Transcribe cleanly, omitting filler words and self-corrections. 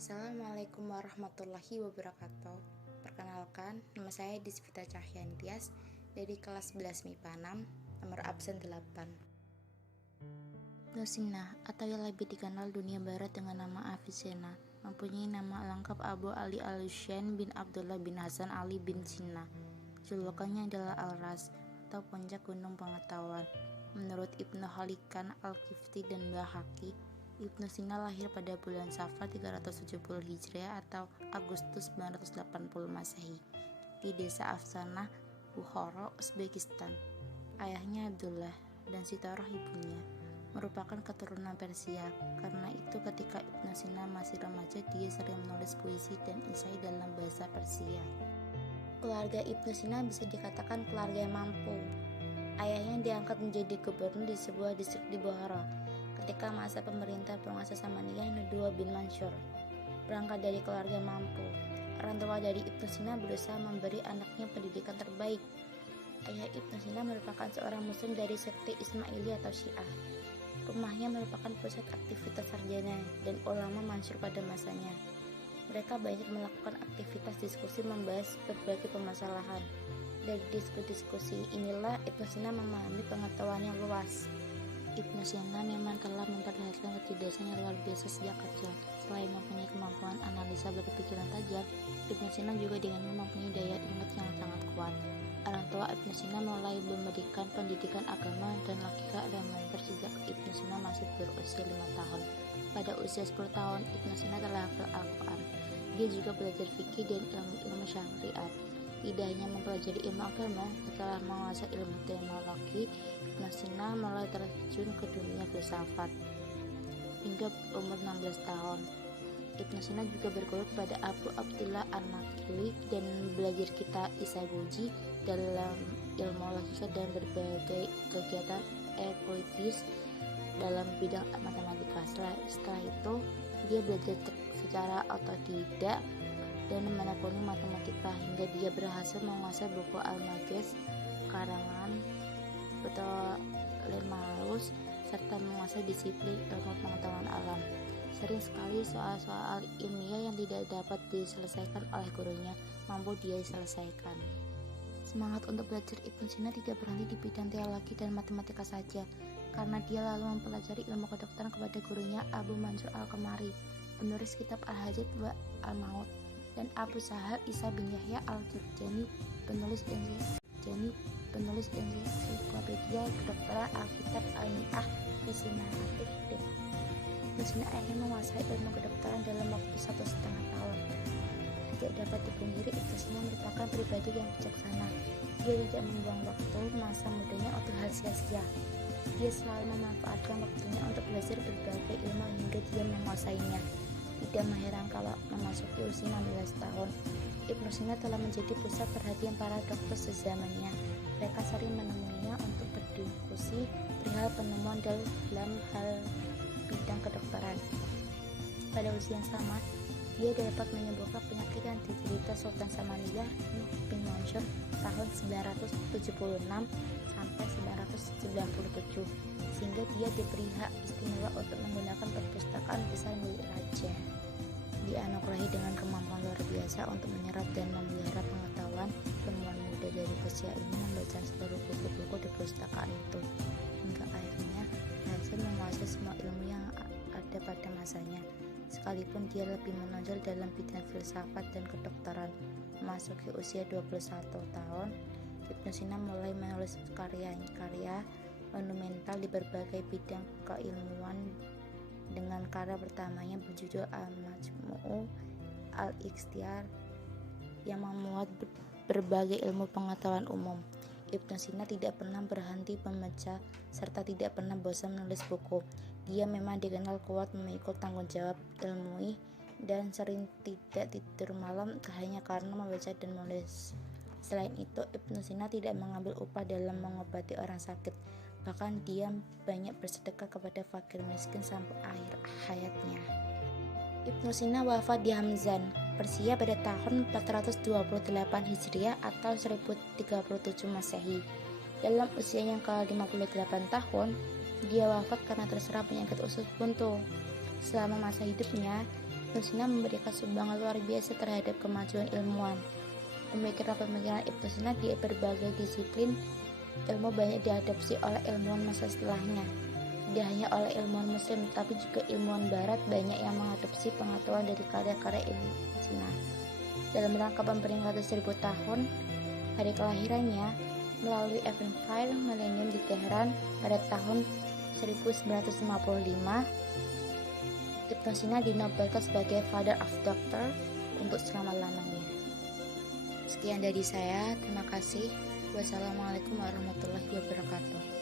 Assalamualaikum warahmatullahi wabarakatuh. Perkenalkan, nama saya Disvita Cahyan Tias dari kelas 11 MIPA 6, nomor absen 8. Ibnu Sina atau yang lebih dikenal dunia barat dengan nama Avicenna mempunyai nama lengkap Abu Ali al-Husain bin Abdullah bin Hasan Ali bin Sina. Julukannya adalah Al-Ras atau puncak gunung pengetahuan. Menurut Ibnu Khalikan Al-Kifti dan Bahaki, Ibnu Sina lahir pada bulan Safar 370 Hijriah atau Agustus 980 Masehi di desa Afsanah, Bukhara, Uzbekistan. Ayahnya Abdullah dan Sitoroh ibunya merupakan keturunan Persia. Karena itu ketika Ibnu Sina masih remaja, dia sering menulis puisi dan isai dalam bahasa Persia. Keluarga Ibnu Sina bisa dikatakan keluarga yang mampu. Ayahnya diangkat menjadi gubernur di sebuah distrik di Bukhara ketika masa pemerintah penguasa Samaniyah Nudwa bin Mansur. Berangkat dari keluarga mampu, orang tua dari Ibnu Sina berusaha memberi anaknya pendidikan terbaik. Ayah Ibnu Sina merupakan seorang muslim dari sekte Ismaili atau Syiah. Rumahnya merupakan pusat aktivitas sarjana dan ulama Mansur pada masanya. Mereka banyak melakukan aktivitas diskusi membahas berbagai permasalahan. Dari diskusi inilah Ibnu Sina memahami pengetahuan yang luas. Ibnu Sina memang telah memperlihatkan kecerdasannya luar biasa sejak kecil. Selain mempunyai kemampuan analisa berpikiran tajam, Ibnu Sina juga dengan mempunyai daya ingat yang sangat kuat. Orang tua Ibnu Sina mulai memberikan pendidikan agama dan logika elementer sejak Ibnu Sina masih berusia 5 tahun. Pada usia 10 tahun, Ibnu Sina telah hafal Al-Quran. Dia juga belajar fikih dan ilmu syariat. Tidak hanya mempelajari ilmu agama, setelah menguasai ilmu teknologi, Ibnu Sina mulai terjun ke dunia filsafat. Hingga umur 16 tahun, Ibnu Sina juga berguru kepada Abu Abdullah An-Nakili dan belajar kitab Isagoji dalam ilmu logika dan berbagai kegiatan euklidis dalam bidang matematika. Setelah itu, dia belajar secara otodidak dan menekuni matematika hingga dia berhasil menguasai buku Al-Magis karangan Ptolemeus serta menguasai disiplin ilmu pengetahuan alam. Sering sekali soal-soal ilmiah yang tidak dapat diselesaikan oleh gurunya mampu dia selesaikan. Semangat untuk belajar Ibnu Sina tidak berhenti di bidang teologi dan matematika saja, karena dia lalu mempelajari ilmu kedokteran kepada gurunya Abu Mansur Al-Qamari, penulis kitab Al-Hajat wa Al-Maut, dan Abu Sahal Isa bin Yahya Al-Jurjani, penulis ensiklopedia kedokteran Alkitab Al-Mi'ah Fisinatif. Ibnu Sina akhirnya menguasai ilmu kedokteran dalam waktu 1,5 tahun. Tidak dapat dipungkiri, Ibnu Sina merupakan pribadi yang bijaksana. Dia tidak membuang waktu masa mudanya untuk hal sia-sia. Dia selalu memanfaatkan waktunya untuk belajar berbagai ilmu hingga dia menguasainya. Tidak mengheran kalau memasuki usia 16 tahun, Ibnu Sina telah menjadi pusat perhatian para dokter sezamannya. Mereka sering menemuinya untuk berdiskusi perihal penemuan dalam hal bidang kedokteran. Pada usia yang sama, dia dapat menyembuhkan penyakit yang diderita Sultan Samaniyah bin Mansur tahun 976 sampai 997, sehingga dia diberi hak istimewa untuk menggunakan perpustakaan besar milik raja. Dianugerahi dengan kemampuan luar biasa untuk menyerap dan memelihara pengetahuan, perempuan muda dari Persia ini membaca seluruh buku-buku di perpustakaan itu, hingga akhirnya berhasil menguasai semua ilmu yang ada pada masanya. Sekalipun dia lebih menonjol dalam bidang filsafat dan kedokteran. Memasuki usia 21 tahun, Ibnu Sina mulai menulis karya-karya monumental di berbagai bidang keilmuan, dengan karya pertamanya berjudul Al-Majmu'u Al-Ikhtiyar yang memuat berbagai ilmu pengetahuan umum. Ibnu Sina tidak pernah berhenti membaca serta tidak pernah bosan menulis buku. Dia memang dikenal kuat memikul tanggung jawab ilmiah dan sering tidak tidur malam hanya karena membaca dan menulis. Selain itu, Ibnu Sina tidak mengambil upah dalam mengobati orang sakit. Bahkan dia banyak bersedekah kepada fakir miskin sampai akhir hayatnya. Ibnu Sina wafat di Hamzan, Persia pada tahun 428 Hijriah atau 1037 Masehi. Dalam usia yang ke-58 tahun, dia wafat karena terserang penyakit usus buntu. Selama masa hidupnya, Ibnu Sina memberikan sumbangan luar biasa terhadap kemajuan ilmuwan. Pemikiran-pemikiran Ibnu Sina di berbagai disiplin ilmu banyak diadopsi oleh ilmuwan masa setelahnya. Tidak hanya oleh ilmuwan Muslim, tapi juga ilmuwan Barat banyak yang mengadopsi pengetahuan dari karya-karya Ibnu Sina. Dalam rangka memperingati 1000 tahun hari kelahirannya, melalui event Fire Millennium di Teheran pada tahun 1955, Ibnu Sina dinobatkan sebagai Father of Doctor untuk selama-lamanya. Sekian dari saya, terima kasih. Wassalamualaikum warahmatullahi wabarakatuh.